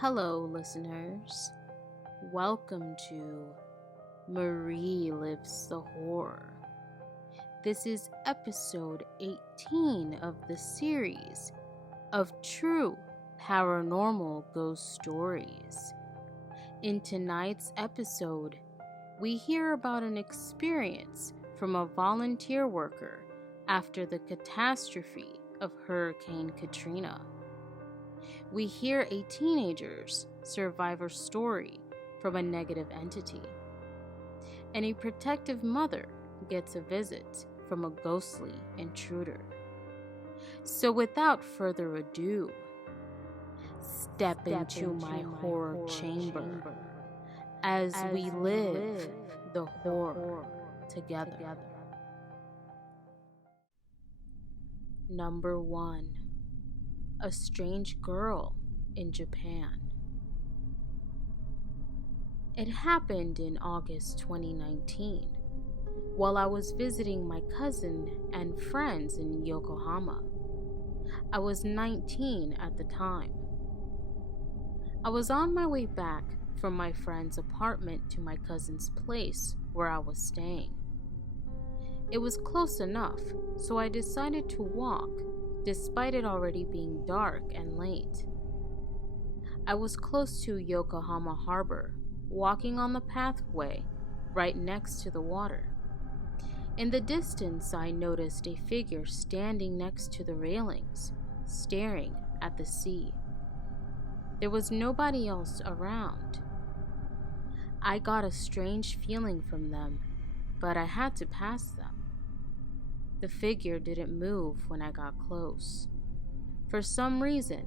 Hello, listeners. Welcome to Marie Lives the Horror. This is episode 18 of the series of True Paranormal Ghost Stories. In tonight's episode, we hear about an experience from a volunteer worker after the catastrophe of Hurricane Katrina. We hear a teenager's survivor story from a negative entity, and a protective mother gets a visit from a ghostly intruder. So without further ado, step into my horror chamber as we live the horror together. Number 1. A strange girl in Japan. It happened in August 2019, while I was visiting my cousin and friends in Yokohama. I was 19 at the time. I was on my way back from my friend's apartment to my cousin's place where I was staying. It was close enough, so I decided to walk despite it already being dark and late. I was close to Yokohama Harbor, walking on the pathway right next to the water. In the distance, I noticed a figure standing next to the railings, staring at the sea. There was nobody else around. I got a strange feeling from them, but I had to pass them. The figure didn't move when I got close. For some reason,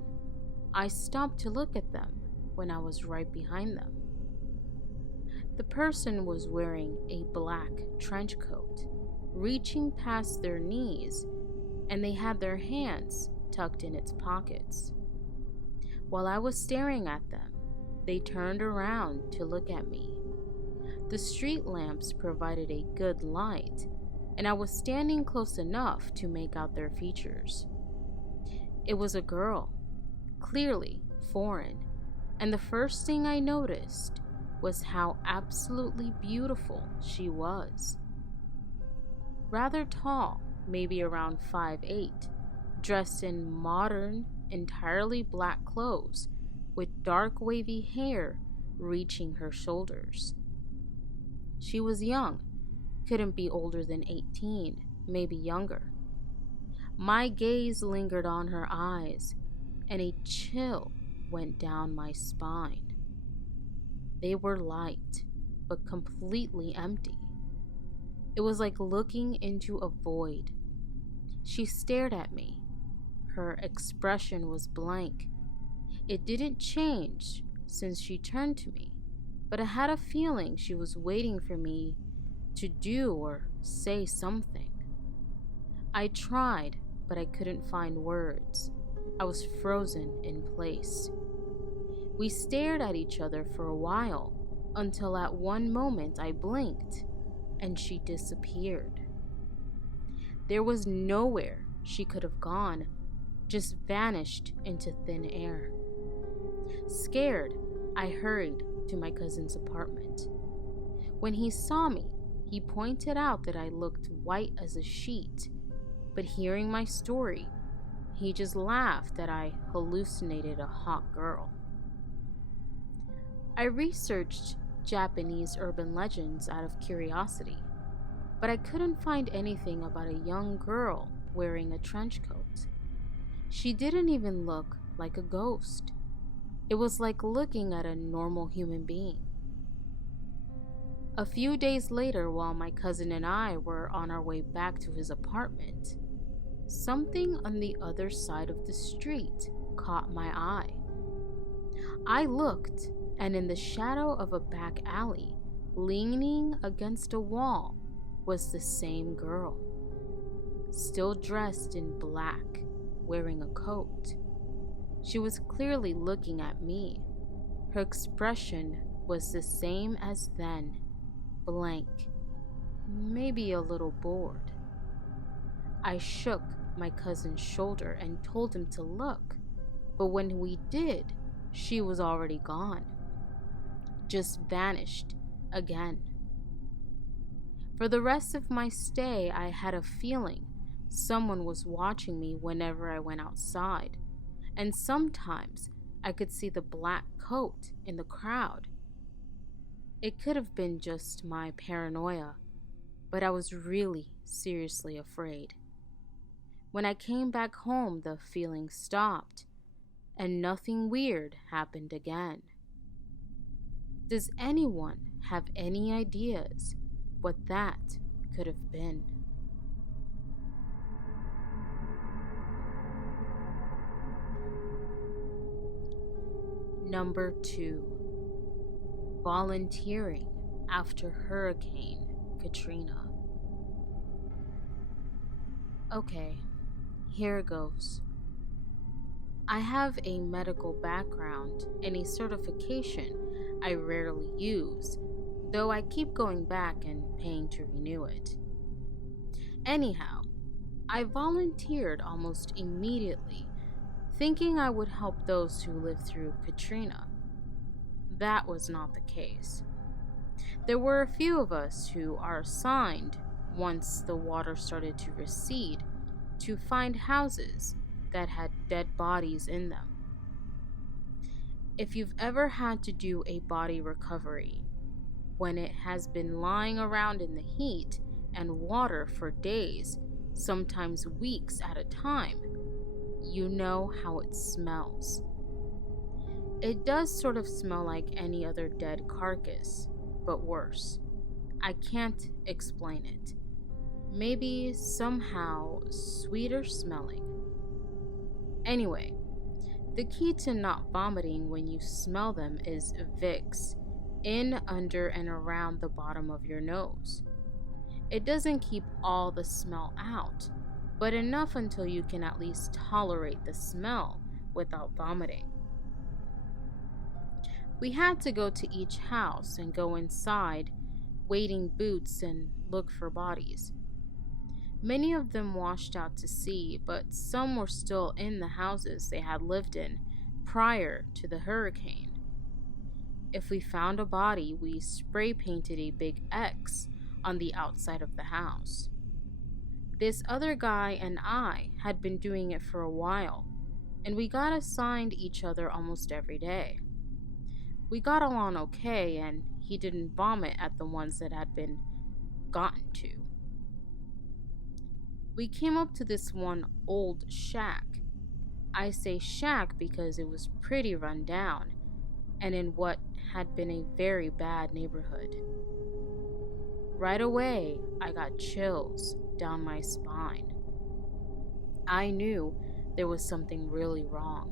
I stopped to look at them when I was right behind them. The person was wearing a black trench coat, reaching past their knees, and they had their hands tucked in its pockets. While I was staring at them, they turned around to look at me. The street lamps provided a good light, and I was standing close enough to make out their features. It was a girl, clearly foreign, and the first thing I noticed was how absolutely beautiful she was. Rather tall, maybe around 5'8", dressed in modern, entirely black clothes, with dark wavy hair reaching her shoulders. She was young, couldn't be older than 18, maybe younger. My gaze lingered on her eyes, and a chill went down my spine. They were light, but completely empty. It was like looking into a void. She stared at me. Her expression was blank. It didn't change since she turned to me, but I had a feeling she was waiting for me to do or say something. I tried, but I couldn't find words. I was frozen in place. We stared at each other for a while, until at one moment I blinked, and she disappeared. There was nowhere she could have gone, just vanished into thin air. Scared, I hurried to my cousin's apartment. When he saw me, he pointed out that I looked white as a sheet, but hearing my story, he just laughed that I hallucinated a hot girl. I researched Japanese urban legends out of curiosity, but I couldn't find anything about a young girl wearing a trench coat. She didn't even look like a ghost. It was like looking at a normal human being. A few days later, while my cousin and I were on our way back to his apartment, something on the other side of the street caught my eye. I looked, and in the shadow of a back alley, leaning against a wall, was the same girl, still dressed in black, wearing a coat. She was clearly looking at me. Her expression was the same as then, blank, maybe a little bored. I shook my cousin's shoulder and told him to look, but when we did, she was already gone, just vanished again. For the rest of my stay, I had a feeling someone was watching me whenever I went outside, and sometimes I could see the black coat in the crowd. It could have been just my paranoia, but I was really seriously afraid. When I came back home, the feeling stopped, and nothing weird happened again. Does anyone have any ideas what that could have been? Number 2. Volunteering after Hurricane Katrina. Okay, here goes. I have a medical background and a certification I rarely use, though I keep going back and paying to renew it. Anyhow, I volunteered almost immediately, thinking I would help those who lived through Katrina. That was not the case. There were a few of us who are assigned, once the water started to recede, to find houses that had dead bodies in them. If you've ever had to do a body recovery, when it has been lying around in the heat and water for days, sometimes weeks at a time, you know how it smells. It does sort of smell like any other dead carcass, but worse. I can't explain it. Maybe somehow sweeter smelling. Anyway, the key to not vomiting when you smell them is Vicks in, under, and around the bottom of your nose. It doesn't keep all the smell out, but enough until you can at least tolerate the smell without vomiting. We had to go to each house and go inside, wading boots, and look for bodies. Many of them washed out to sea, but some were still in the houses they had lived in prior to the hurricane. If we found a body, we spray painted a big X on the outside of the house. This other guy and I had been doing it for a while, and we got assigned each other almost every day. We got along okay, and he didn't vomit at the ones that had been gotten to. We came up to this one old shack. I say shack because it was pretty run down and in what had been a very bad neighborhood. Right away, I got chills down my spine. I knew there was something really wrong.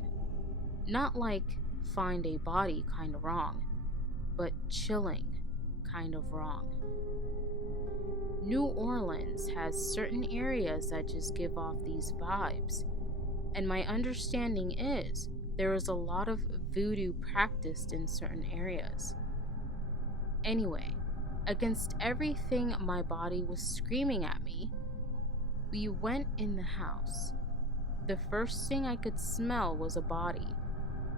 Not like find a body kind of wrong, but chilling kind of wrong. New Orleans has certain areas that just give off these vibes, and my understanding is there is a lot of voodoo practiced in certain areas. Anyway, against everything my body was screaming at me, we went in the house. The first thing I could smell was a body.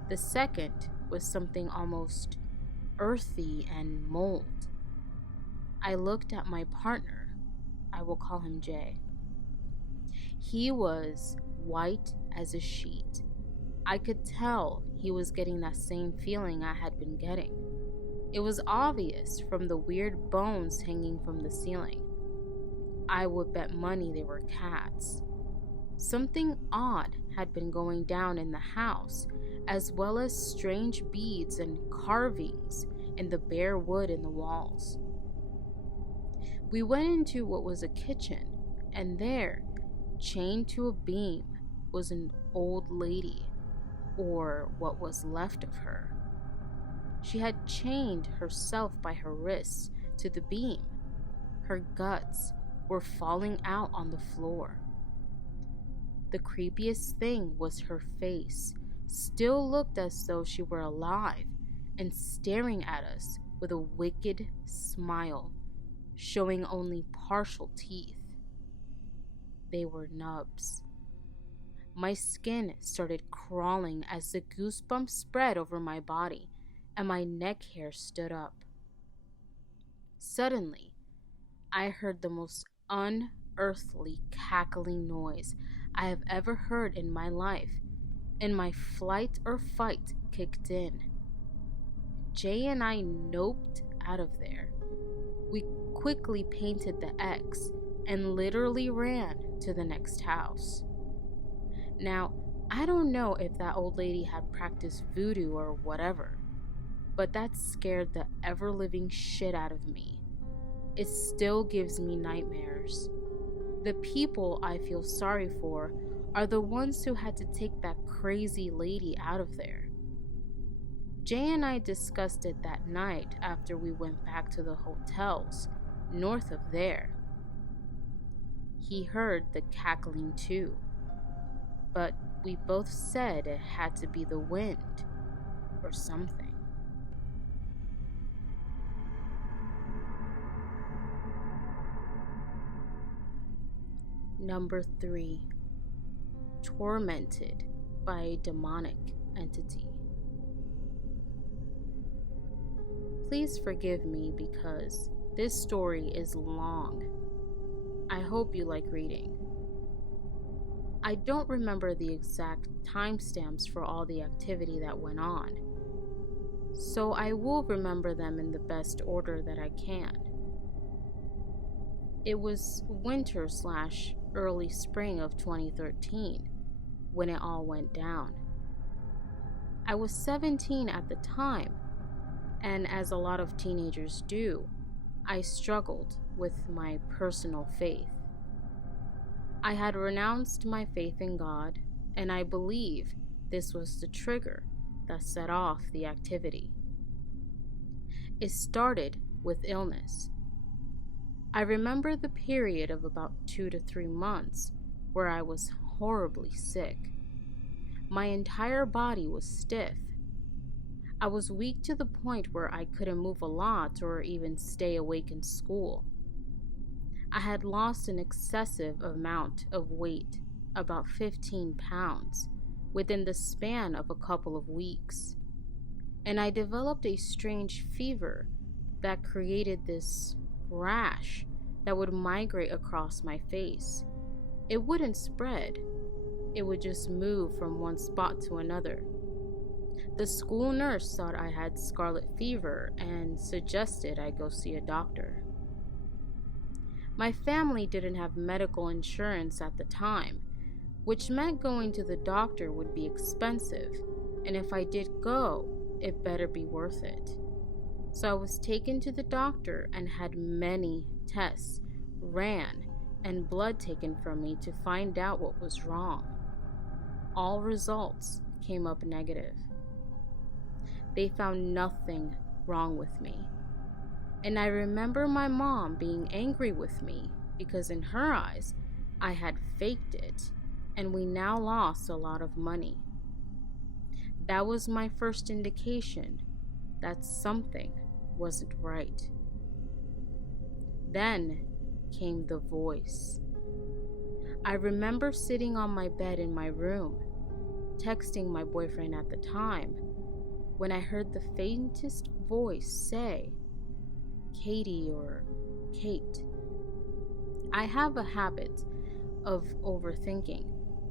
The second was something almost earthy and mold. I looked at my partner. I will call him Jay. He was white as a sheet. I could tell he was getting that same feeling I had been getting. It was obvious from the weird bones hanging from the ceiling. I would bet money they were cats. Something odd had been going down in the house, as well as strange beads and carvings in the bare wood in the walls. We went into what was a kitchen, and there, chained to a beam, was an old lady, or what was left of her. She had chained herself by her wrists to the beam. Her guts were falling out on the floor. The creepiest thing was her face still looked as though she were alive and staring at us with a wicked smile, showing only partial teeth. They were nubs. My skin started crawling as the goosebumps spread over my body and my neck hair stood up. Suddenly, I heard the most unearthly cackling noise I have ever heard in my life, and my flight or fight kicked in. Jay and I noped out of there. We quickly painted the X and literally ran to the next house. Now, I don't know if that old lady had practiced voodoo or whatever, but that scared the ever-living shit out of me. It still gives me nightmares. The people I feel sorry for are the ones who had to take that crazy lady out of there. Jay and I discussed it that night after we went back to the hotels north of there. He heard the cackling too, but we both said it had to be the wind or something. Number 3. Tormented by a demonic entity. Please forgive me because this story is long. I hope you like reading. I don't remember the exact timestamps for all the activity that went on, so I will remember them in the best order that I can. It was winter/early spring of 2013 when it all went down. I was 17 at the time, and as a lot of teenagers do, I struggled with my personal faith. I had renounced my faith in God, and I believe this was the trigger that set off the activity. It started with illness. I remember the period of about 2 to 3 months where I was horribly sick. My entire body was stiff. I was weak to the point where I couldn't move a lot or even stay awake in school. I had lost an excessive amount of weight, about 15 pounds, within the span of a couple of weeks. And I developed a strange fever that created this rash that would migrate across my face. It wouldn't spread. It would just move from one spot to another. The school nurse thought I had scarlet fever and suggested I go see a doctor. My family didn't have medical insurance at the time, which meant going to the doctor would be expensive, and if I did go, it better be worth it. So I was taken to the doctor and had many tests, ran, and blood taken from me to find out what was wrong. All results came up negative. They found nothing wrong with me. And I remember my mom being angry with me because in her eyes, I had faked it, and we now lost a lot of money. That was my first indication that something wasn't right. Then came the voice. I remember sitting on my bed in my room, texting my boyfriend at the time, when I heard the faintest voice say, Katie or Kate. I have a habit of overthinking,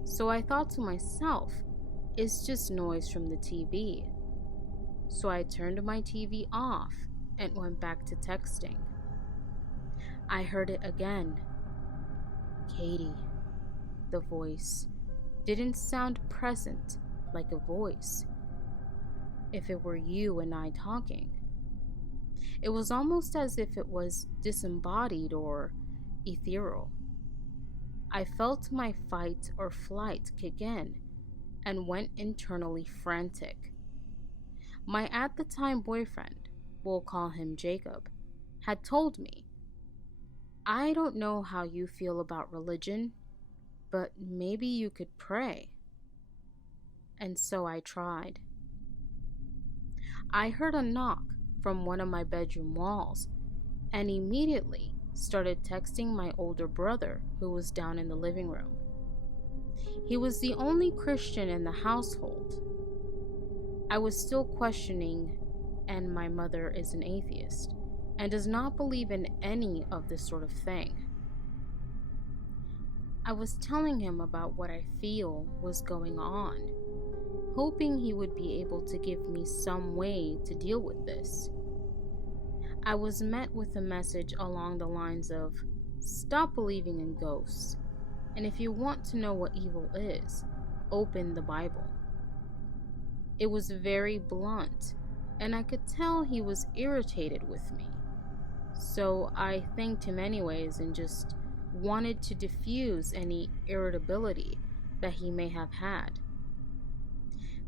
so I thought to myself, it's just noise from the TV. So I turned my TV off and went back to texting. I heard it again. Katie. The voice didn't sound present like a voice. If it were you and I talking. It was almost as if it was disembodied or ethereal. I felt my fight or flight kick in and went internally frantic. My at the time boyfriend, we'll call him Jacob, had told me, I don't know how you feel about religion, but maybe you could pray. And so I tried. I heard a knock from one of my bedroom walls and immediately started texting my older brother who was down in the living room. He was the only Christian in the household. I was still questioning, and my mother is an atheist and does not believe in any of this sort of thing. I was telling him about what I feel was going on, hoping he would be able to give me some way to deal with this. I was met with a message along the lines of, "Stop believing in ghosts, and if you want to know what evil is, open the Bible." It was very blunt, and I could tell he was irritated with me. So I thanked him anyways and just wanted to diffuse any irritability that he may have had.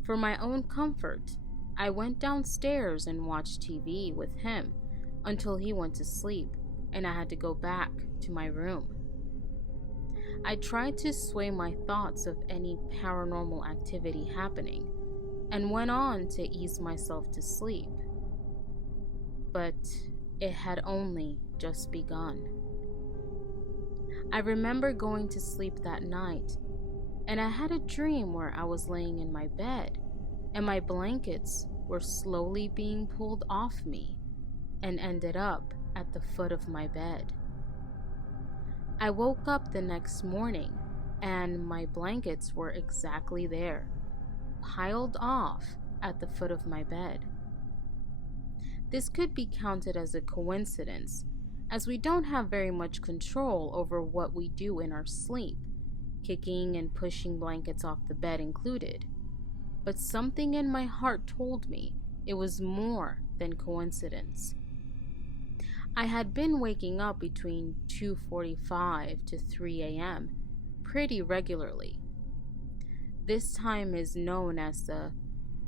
For my own comfort, I went downstairs and watched TV with him until he went to sleep and I had to go back to my room. I tried to sway my thoughts of any paranormal activity happening and went on to ease myself to sleep. But it had only just begun. I remember going to sleep that night, and I had a dream where I was laying in my bed, and my blankets were slowly being pulled off me and ended up at the foot of my bed. I woke up the next morning, and my blankets were exactly there, piled off at the foot of my bed. This could be counted as a coincidence, as we don't have very much control over what we do in our sleep, kicking and pushing blankets off the bed included. But something in my heart told me it was more than coincidence. I had been waking up between 2:45 to 3 a.m. pretty regularly. This time is known as the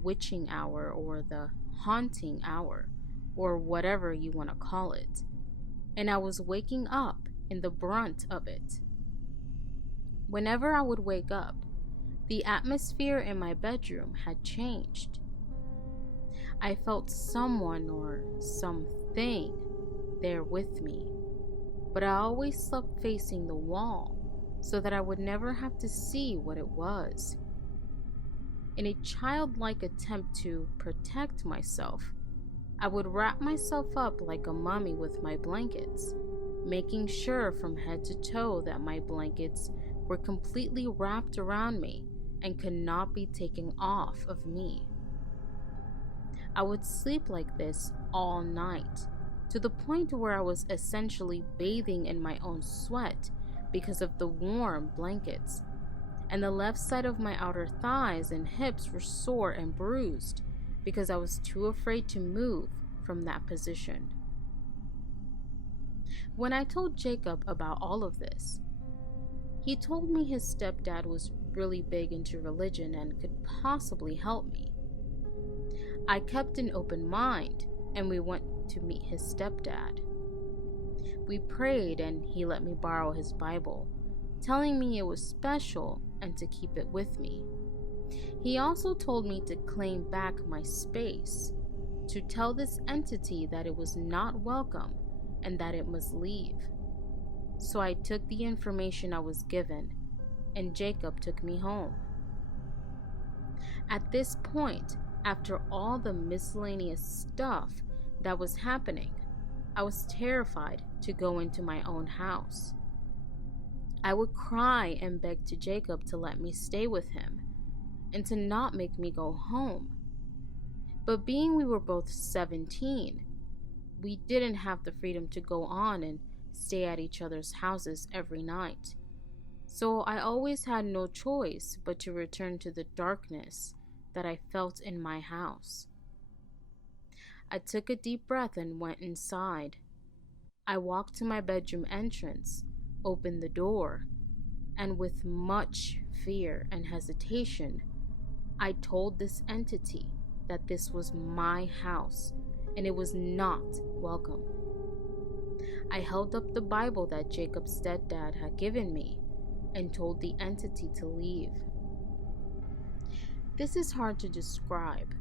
witching hour or the haunting hour, or whatever you want to call it, and I was waking up in the brunt of it. Whenever I would wake up, the atmosphere in my bedroom had changed. I felt someone or something there with me, but I always slept facing the wall so that I would never have to see what it was. In a childlike attempt to protect myself, I would wrap myself up like a mummy with my blankets, making sure from head to toe that my blankets were completely wrapped around me and could not be taken off of me. I would sleep like this all night, to the point where I was essentially bathing in my own sweat because of the warm blankets, and the left side of my outer thighs and hips were sore and bruised because I was too afraid to move from that position. When I told Jacob about all of this, he told me his stepdad was really big into religion and could possibly help me. I kept an open mind, and we went to meet his stepdad. We prayed, and he let me borrow his Bible, telling me it was special and to keep it with me. He also told me to claim back my space, to tell this entity that it was not welcome and that it must leave. So I took the information I was given, and Jacob took me home. At this point, after all the miscellaneous stuff that was happening, I was terrified to go into my own house. I would cry and beg to Jacob to let me stay with him and to not make me go home. But being we were both 17, we didn't have the freedom to go on and stay at each other's houses every night. So I always had no choice but to return to the darkness that I felt in my house. I took a deep breath and went inside. I walked to my bedroom entrance, opened the door, and with much fear and hesitation, I told this entity that this was my house and it was not welcome. I held up the Bible that Jacob's stepdad had given me and told the entity to leave. This is hard to describe,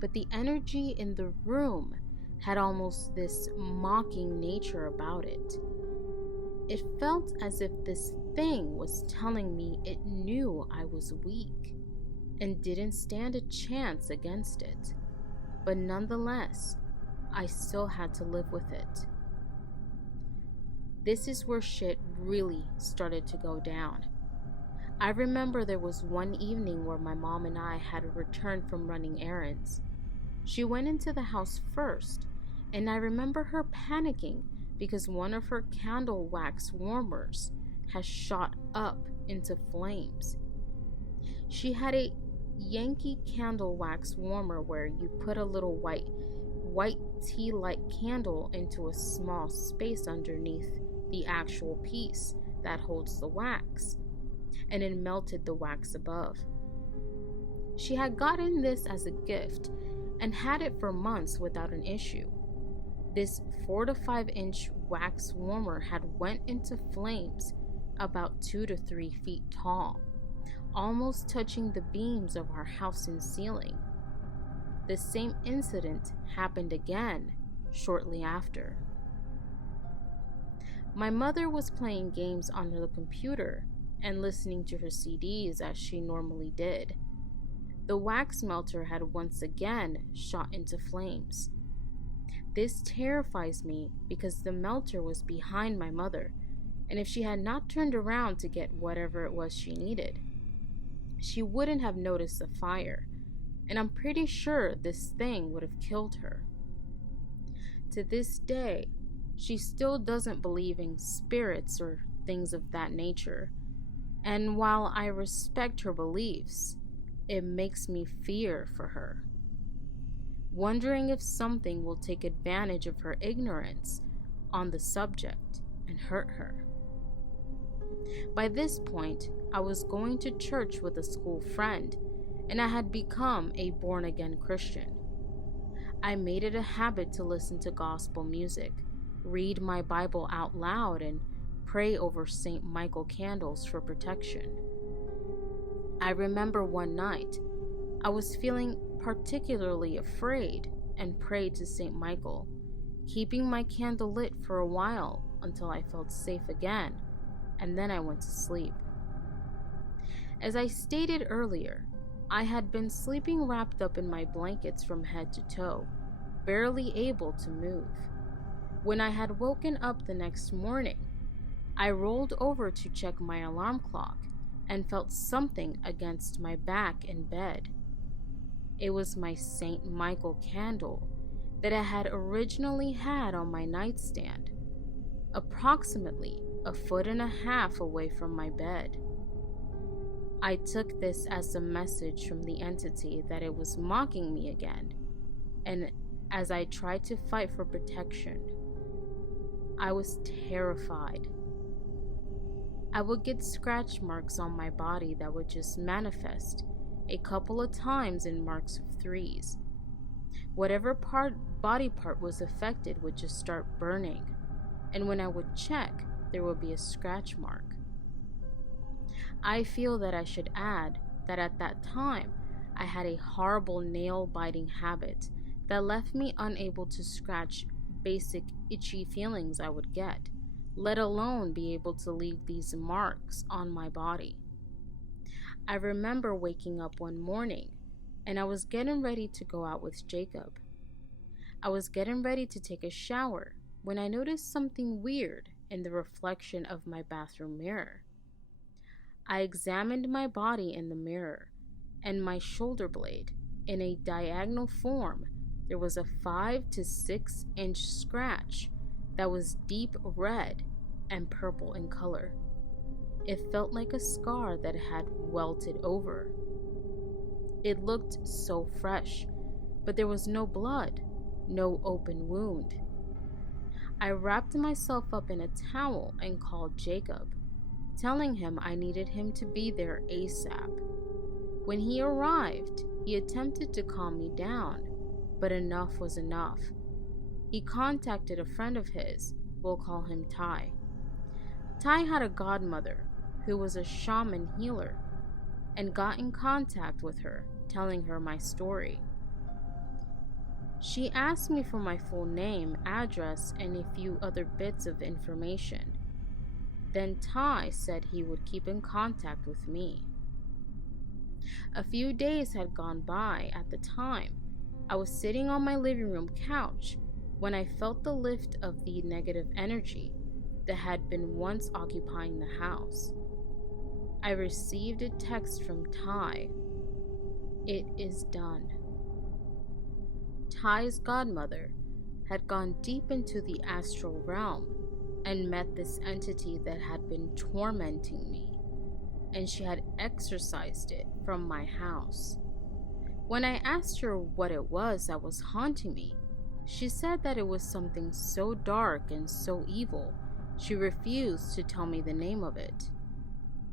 but the energy in the room had almost this mocking nature about it. It felt as if this thing was telling me it knew I was weak and didn't stand a chance against it. But nonetheless, I still had to live with it. This is where shit really started to go down. I remember there was one evening where my mom and I had returned from running errands. She went into the house first, and I remember her panicking because one of her candle wax warmers had shot up into flames. She had a Yankee candle wax warmer where you put a little white tea light candle into a small space underneath the actual piece that holds the wax, and it melted the wax above. She had gotten this as a gift and had it for months without an issue. This 4 to 5 inch wax warmer had went into flames about 2 to 3 feet tall, almost touching the beams of our house and ceiling. The same incident happened again shortly after. My mother was playing games on her computer and listening to her CDs as she normally did. The wax melter had once again shot into flames. This terrifies me because the melter was behind my mother, and if she had not turned around to get whatever it was she needed, she wouldn't have noticed the fire, and I'm pretty sure this thing would have killed her. To this day, she still doesn't believe in spirits or things of that nature, and while I respect her beliefs, it makes me fear for her, wondering if something will take advantage of her ignorance on the subject and hurt her. By this point, I was going to church with a school friend, and I had become a born-again Christian. I made it a habit to listen to gospel music, read my Bible out loud, and pray over St. Michael candles for protection. I remember one night, I was feeling particularly afraid and prayed to St. Michael, keeping my candle lit for a while until I felt safe again, and then I went to sleep. As I stated earlier, I had been sleeping wrapped up in my blankets from head to toe, barely able to move. When I had woken up the next morning, I rolled over to check my alarm clock and felt something against my back in bed. It was my St. Michael candle that I had originally had on my nightstand, approximately 1.5 feet away from my bed. I took this as a message from the entity that it was mocking me again, and as I tried to fight for protection, I was terrified. I would get scratch marks on my body that would just manifest a couple of times in marks of 3s. Whatever body part was affected would just start burning, and when I would check, there would be a scratch mark. I feel that I should add that at that time, I had a horrible nail-biting habit that left me unable to scratch basic itchy feelings I would get, let alone be able to leave these marks on my body. I remember waking up one morning, and I was getting ready to go out with Jacob. I was getting ready to take a shower when I noticed something weird in the reflection of my bathroom mirror. I examined my body in the mirror, and my shoulder blade, in a diagonal form, there was a 5 to 6 inch scratch that was deep red and purple in color. It felt like a scar that had welted over. It looked so fresh, but there was no blood, no open wound. I wrapped myself up in a towel and called Jacob, telling him I needed him to be there ASAP. When he arrived, he attempted to calm me down, but enough was enough. He contacted a friend of his, we'll call him Ty. Ty had a godmother who was a shaman healer and got in contact with her, telling her my story. She asked me for my full name, address, and a few other bits of information. Then Tai said he would keep in contact with me. A few days had gone by at the time. I was sitting on my living room couch when I felt the lift of the negative energy that had been once occupying the house. I received a text from Tai. It is done. Tai's godmother had gone deep into the astral realm and met this entity that had been tormenting me, and she had exorcised it from my house. When I asked her what it was that was haunting me, she said that it was something so dark and so evil, she refused to tell me the name of it,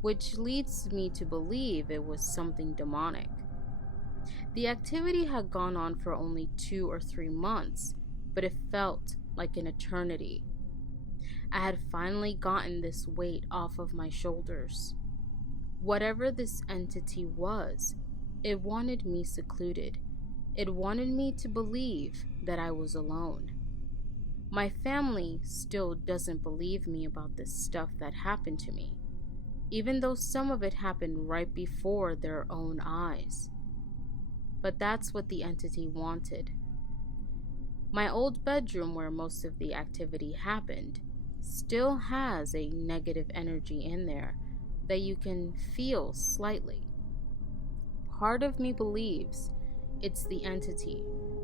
which leads me to believe it was something demonic. The activity had gone on for only 2 or 3 months, but it felt like an eternity. I had finally gotten this weight off of my shoulders. Whatever this entity was, it wanted me secluded. It wanted me to believe that I was alone. My family still doesn't believe me about this stuff that happened to me, even though some of it happened right before their own eyes. But that's what the entity wanted. My old bedroom, where most of the activity happened, still has a negative energy in there that you can feel slightly. Part of me believes it's the entity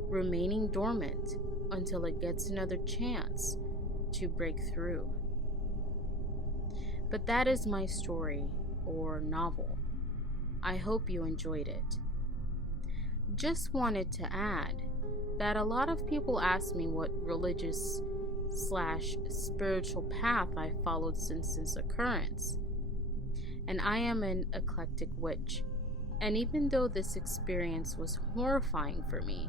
remaining dormant until it gets another chance to break through. But that is my story, or novel. I hope you enjoyed it. Just wanted to add that a lot of people ask me what religious/spiritual path I followed since this occurrence. And I am an eclectic witch. And even though this experience was horrifying for me,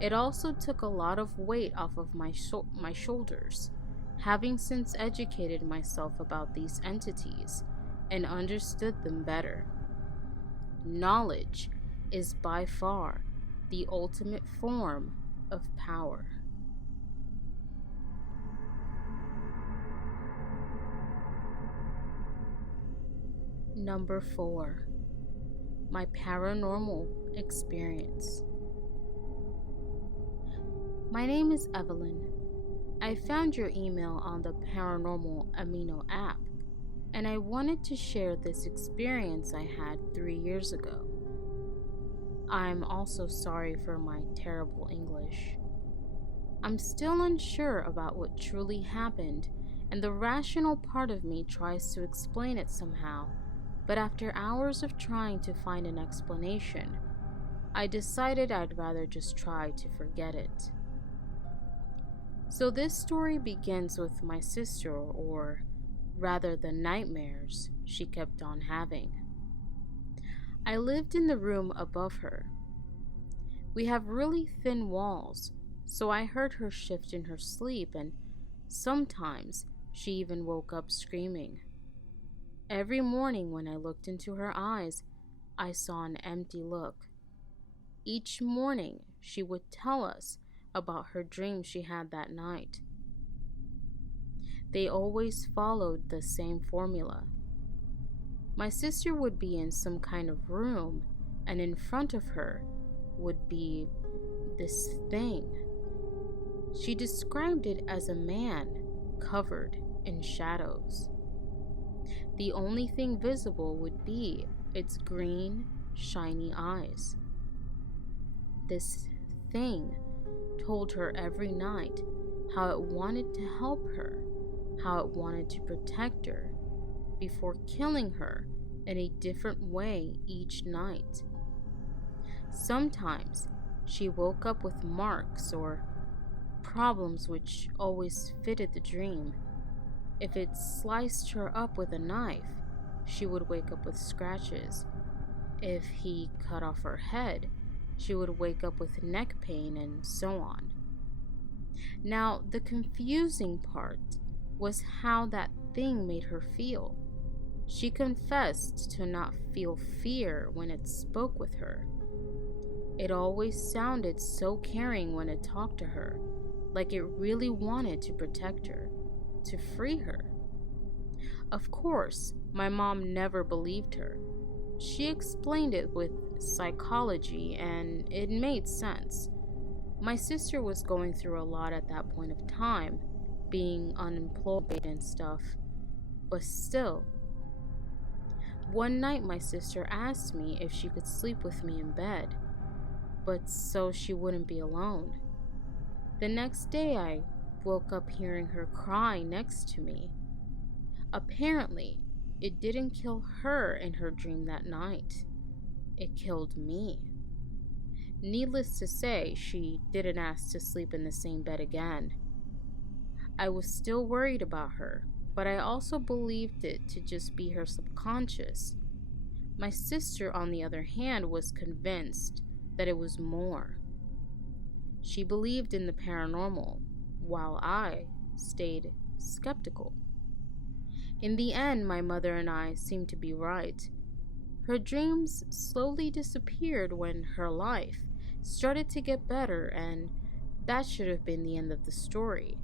it also took a lot of weight off of my shoulders, having since educated myself about these entities and understood them better. Knowledge is by far the ultimate form of power. Number 4. My paranormal experience. My name is Evelyn. I found your email on the Paranormal Amino app, and I wanted to share this experience I had 3 years ago. I'm also sorry for my terrible English. I'm still unsure about what truly happened, and the rational part of me tries to explain it somehow, but after hours of trying to find an explanation, I decided I'd rather just try to forget it. So this story begins with my sister, or rather the nightmares she kept on having. I lived in the room above her. We have really thin walls, so I heard her shift in her sleep, and sometimes she even woke up screaming. Every morning when I looked into her eyes, I saw an empty look. Each morning she would tell us about her dreams she had that night. They always followed the same formula. My sister would be in some kind of room, and in front of her would be this thing. She described it as a man covered in shadows. The only thing visible would be its green, shiny eyes. This thing told her every night how it wanted to help her, how it wanted to protect her, before killing her in a different way each night. Sometimes she woke up with marks or problems which always fitted the dream. If it sliced her up with a knife, she would wake up with scratches. If he cut off her head, she would wake up with neck pain, and so on. Now, the confusing part was how that thing made her feel. She confessed to not feel fear when it spoke with her. It always sounded so caring when it talked to her, like it really wanted to protect her, to free her. Of course, my mom never believed her. She explained it with psychology, and it made sense. My sister was going through a lot at that point of time, being unemployed and stuff, but still. One night, my sister asked me if she could sleep with me in bed, but so she wouldn't be alone. The next day, I woke up hearing her cry next to me. Apparently, it didn't kill her in her dream that night. It killed me. Needless to say, she didn't ask to sleep in the same bed again. I was still worried about her, but I also believed it to just be her subconscious. My sister, on the other hand, was convinced that it was more. She believed in the paranormal, while I stayed skeptical. In the end, my mother and I seemed to be right. Her dreams slowly disappeared when her life started to get better, and that should have been the end of the story.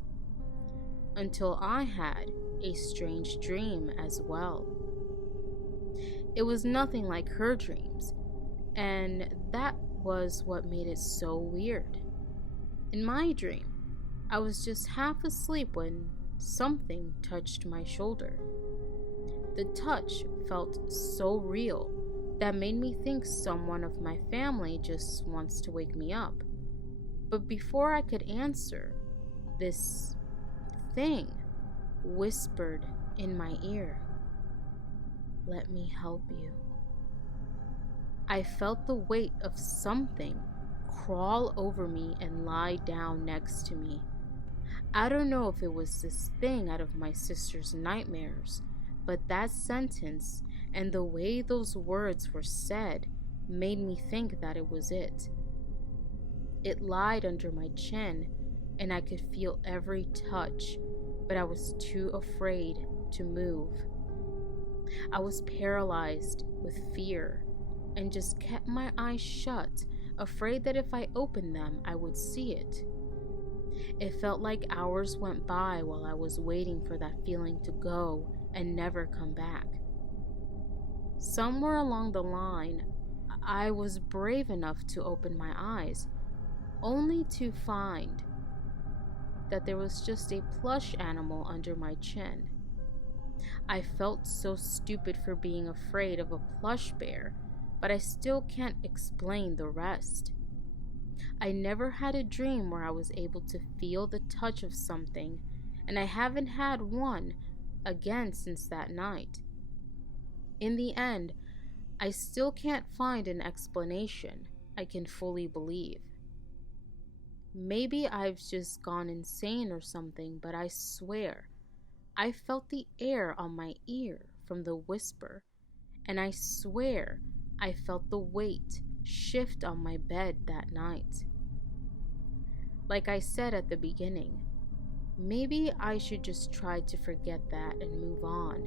Until I had a strange dream as well. It was nothing like her dreams, and that was what made it so weird. In my dream, I was just half asleep when something touched my shoulder. The touch felt so real that made me think someone of my family just wants to wake me up. But before I could answer, this thing whispered in my ear, "Let me help you." I felt the weight of something crawl over me and lie down next to me. I don't know if it was this thing out of my sister's nightmares, but that sentence and the way those words were said made me think that it was it. It lied under my chin, and I could feel every touch, but I was too afraid to move. I was paralyzed with fear and just kept my eyes shut, afraid that if I opened them, I would see it. It felt like hours went by while I was waiting for that feeling to go and never come back. Somewhere along the line, I was brave enough to open my eyes, only to find that there was just a plush animal under my chin. I felt so stupid for being afraid of a plush bear, but I still can't explain the rest. I never had a dream where I was able to feel the touch of something, and I haven't had one again since that night. In the end, I still can't find an explanation I can fully believe. Maybe I've just gone insane or something, but I swear, I felt the air on my ear from the whisper, and I swear I felt the weight shift on my bed that night. Like I said at the beginning, maybe I should just try to forget that and move on.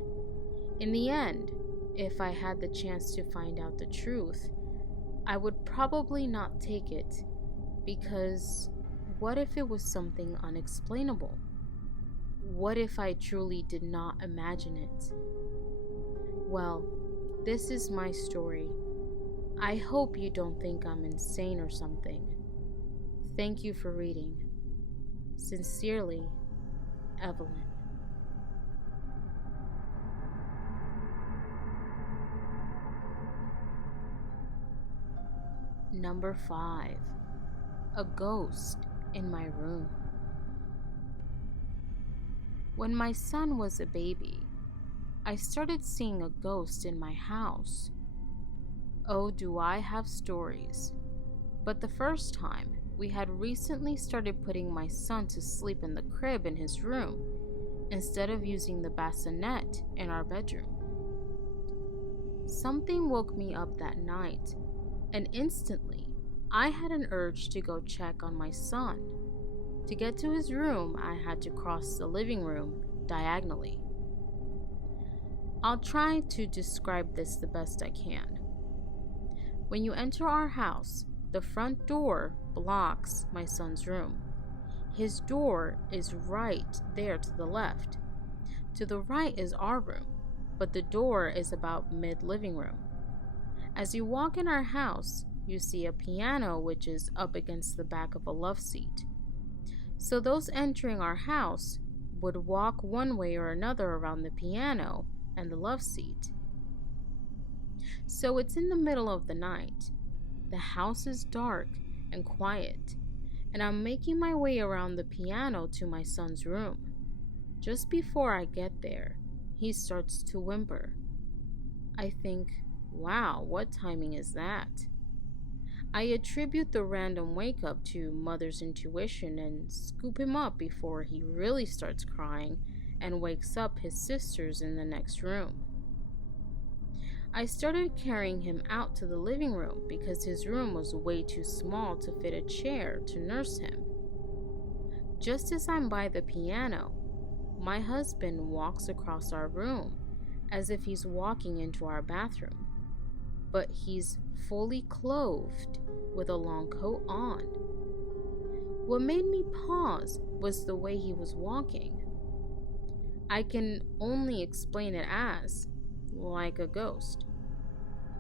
In the end, if I had the chance to find out the truth, I would probably not take it, because what if it was something unexplainable? What if I truly did not imagine it? Well, this is my story. I hope you don't think I'm insane or something. Thank you for reading. Sincerely, Evelyn. Number 5. A ghost in my room. When my son was a baby, I started seeing a ghost in my house. Oh, do I have stories. But the first time, we had recently started putting my son to sleep in the crib in his room, instead of using the bassinet in our bedroom. Something woke me up that night, and instantly, I had an urge to go check on my son. To get to his room, I had to cross the living room diagonally. I'll try to describe this the best I can. When you enter our house, the front door blocks my son's room. His door is right there to the left. To the right is our room, but the door is about mid-living room. As you walk in our house, you see a piano which is up against the back of a love seat. So those entering our house would walk one way or another around the piano and the love seat. So it's in the middle of the night. The house is dark and quiet, and I'm making my way around the piano to my son's room. Just before I get there, he starts to whimper. I think, wow, what timing is that? I attribute the random wake up to mother's intuition and scoop him up before he really starts crying and wakes up his sisters in the next room. I started carrying him out to the living room because his room was way too small to fit a chair to nurse him. Just as I'm by the piano, my husband walks across our room as if he's walking into our bathroom, but he's fully clothed with a long coat on. What made me pause was the way he was walking. I can only explain it as like a ghost.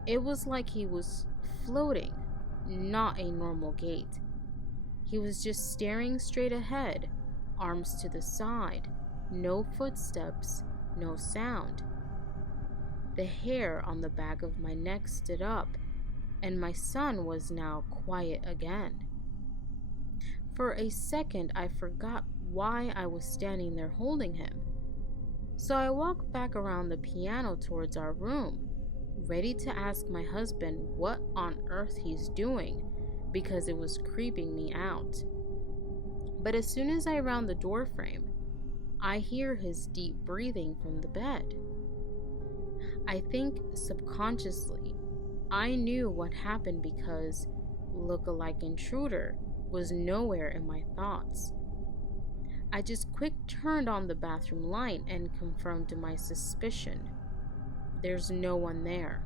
It was like he was floating, not a normal gait. He was just staring straight ahead, arms to the side, no footsteps, no sound. The hair on the back of my neck stood up, and my son was now quiet again. For a second, I forgot why I was standing there holding him. So I walked back around the piano towards our room, ready to ask my husband what on earth he's doing because it was creeping me out. But as soon as I round the doorframe, I hear his deep breathing from the bed. I think subconsciously I knew what happened because look-alike intruder was nowhere in my thoughts. I just quick turned on the bathroom light and confirmed my suspicion. There's no one there.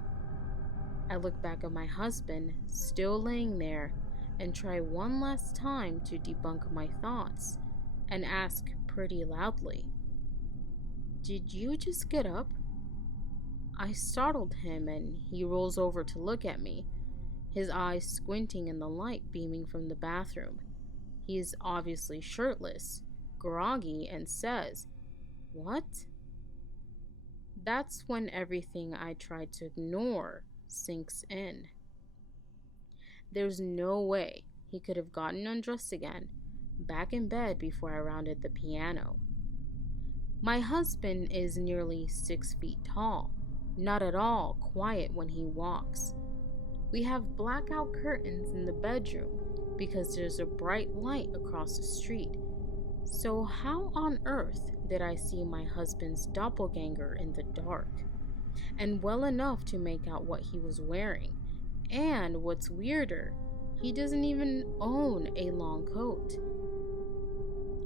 I look back at my husband, still laying there, and try one last time to debunk my thoughts and ask pretty loudly, "Did you just get up?" I startled him and he rolls over to look at me, his eyes squinting in the light beaming from the bathroom. He is obviously shirtless, groggy, and says, "What?" That's when everything I tried to ignore sinks in. There's no way he could have gotten undressed again, back in bed before I rounded the piano. My husband is nearly 6 feet tall, not at all quiet when he walks. We have blackout curtains in the bedroom because there's a bright light across the street. So how on earth did I see my husband's doppelganger in the dark? And well enough to make out what he was wearing. And what's weirder, he doesn't even own a long coat.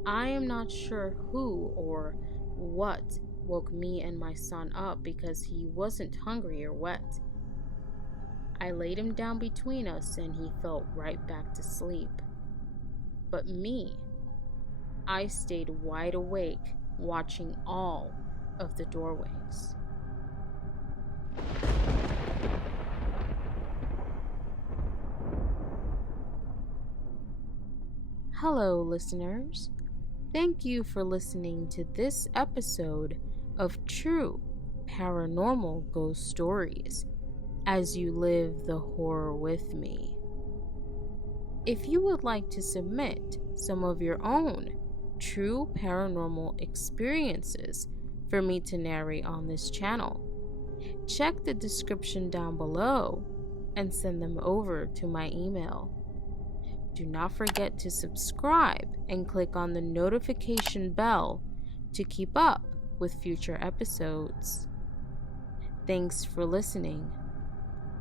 I am not sure who or what woke me and my son up because he wasn't hungry or wet. I laid him down between us and he fell right back to sleep. But me, I stayed wide awake, watching all of the doorways. Hello, listeners. Thank you for listening to this episode of True Paranormal Ghost Stories as you live the horror with me. If you would like to submit some of your own true paranormal experiences for me to narrate on this channel, check the description down below and send them over to my email. Do not forget to subscribe and click on the notification bell to keep up with future episodes. Thanks for listening.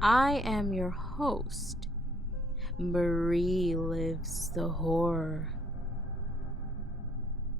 I am your host, Marie Lives the Horror.